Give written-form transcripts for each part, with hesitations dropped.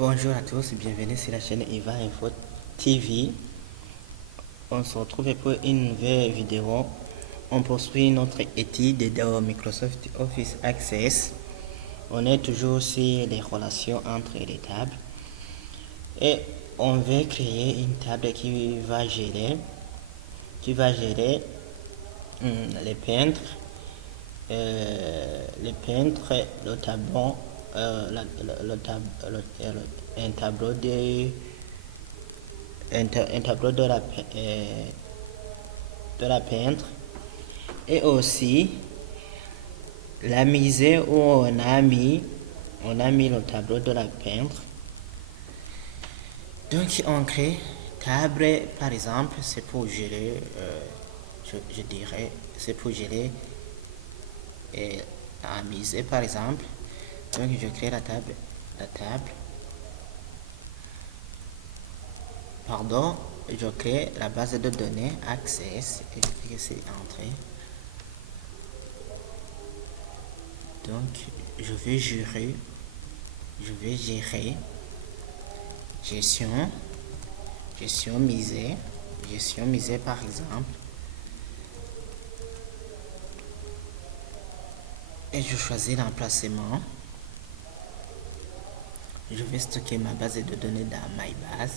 Bonjour à tous, bienvenue sur la chaîne Eva Info TV. On se retrouve pour une nouvelle vidéo. On poursuit notre étude de Microsoft Office Access. On est toujours sur les relations entre les tables. Et on veut créer une table qui va gérer les peintres, le tableau, un tableau de la peintre, et aussi la mise où on a mis le tableau de la peintre. Donc on crée table, par exemple, c'est pour gérer, je dirais, c'est pour gérer la mise par exemple. Donc je crée la table, pardon, je crée la base de données Access et je clique sur Entrée. Donc je vais gérer gestion misée par exemple, et je choisis l'emplacement. Je vais stocker ma base de données dans My Base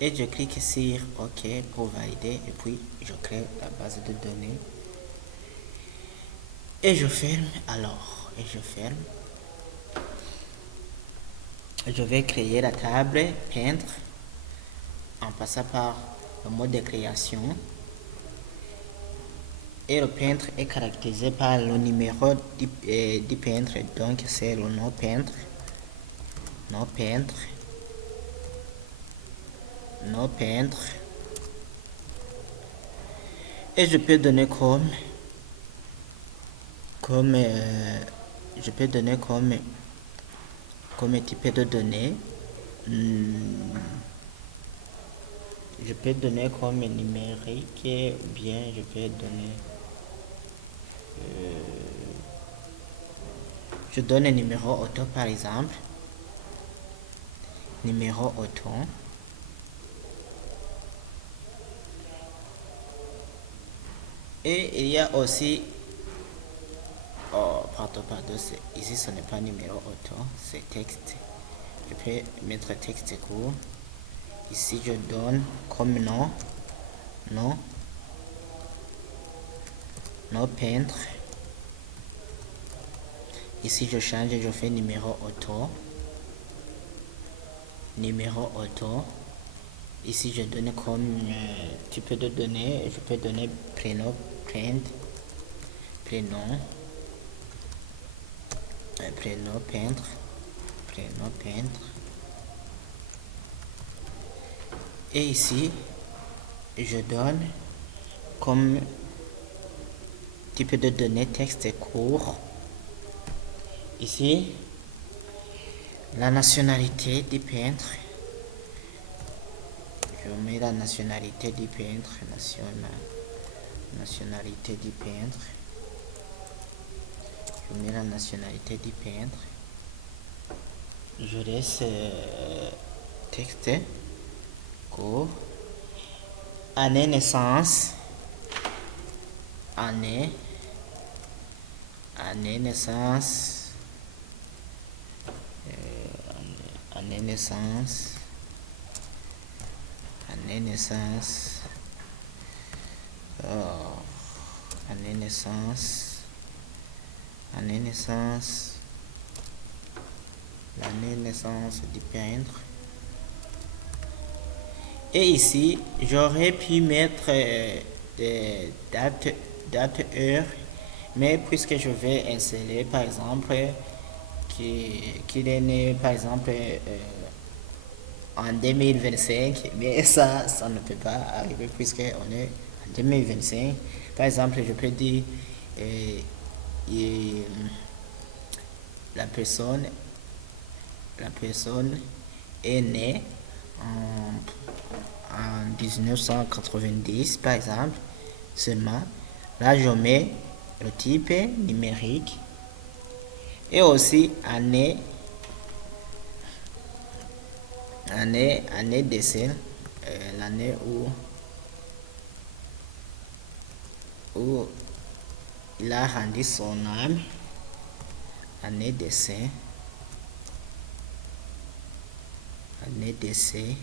et je clique sur OK pour valider, et puis je crée la base de données et je ferme. Je vais créer la table peintre en passant par le mode de création, et le peintre est caractérisé par le numéro du peintre, donc c'est le nom peintre, et je peux donner comme type de données, je peux donner comme numérique, ou bien je peux donner je donne un numéro auto par exemple, numéro auto. Et il y a aussi, pardon, ici ce n'est pas numéro auto, c'est texte. Je peux mettre texte court. Ici je donne comme nom peintre. Ici je change, je fais numéro auto. Ici je donne comme type de données, je peux donner prénom peintre, et ici je donne comme type de données texte court. Ici la nationalité du peintre, je mets la nationalité du peintre, je laisse texte court, année naissance, l'année naissance du peintre. Et ici j'aurais pu mettre des date, heure, mais puisque je vais insérer par exemple qu'il est né par exemple en 2025, mais ça ne peut pas arriver puisque on est en 2025. Par exemple, je peux dire la personne est née en 1990 par exemple seulement. Là je mets le type numérique et aussi année année d'essai, l'année où il a rendu son âme, année d'essai, année d'essai,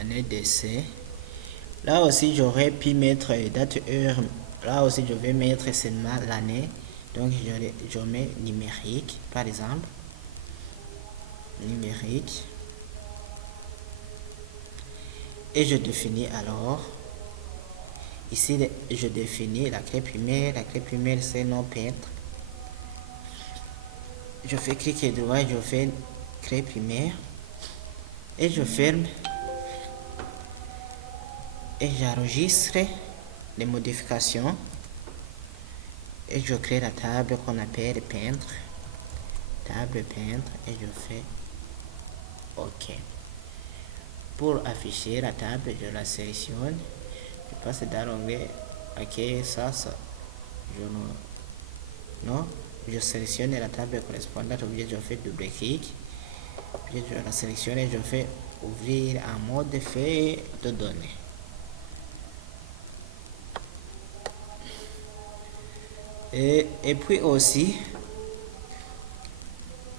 année d'essai. Là aussi, j'aurais pu mettre date, heure. Là aussi, je vais mettre seulement l'année. Donc, je mets numérique, par exemple. Numérique. Et je définis alors. Ici, je définis la clé primaire. La clé primaire, c'est nom peintre. Je fais clic droit, je fais clé primaire. Et je ferme. Et j'enregistre les modifications. Et je crée la table qu'on appelle peintre. Table peintre. Et je fais OK. Pour afficher la table, je la sélectionne. Je passe dans l'onglet OK, ça. Non, je sélectionne la table correspondante, ou bien je fais double clic. Puis je la sélectionne et je fais ouvrir en mode fait de données. Et puis aussi,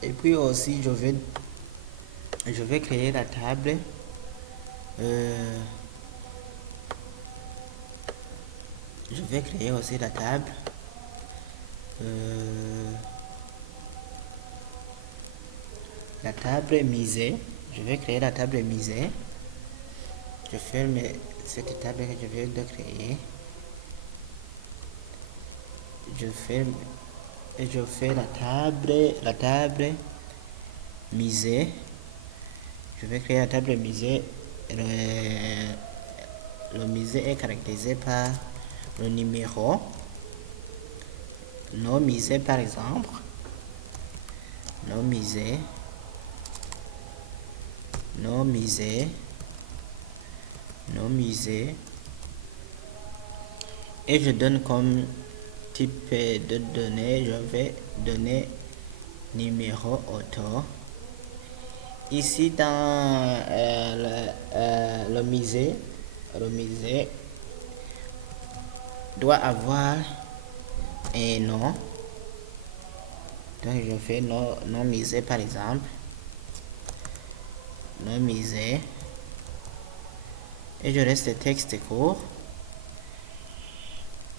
je vais créer la table. Je vais créer aussi la table. La table misée. Je vais créer la table misée. Je ferme cette table que je viens de créer. Je ferme et je fais la table misée. Je vais créer la table misée. Le misée est caractérisé par le numéro. Nom misé par exemple. Nom misé. Non misé. Et je donne comme type de données, je vais donner numéro auto. Ici dans le misé doit avoir un nom. Donc je fais non misé par exemple. Non misé. Et je reste texte court.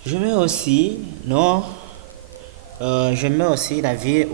Je mets aussi je mets aussi la ville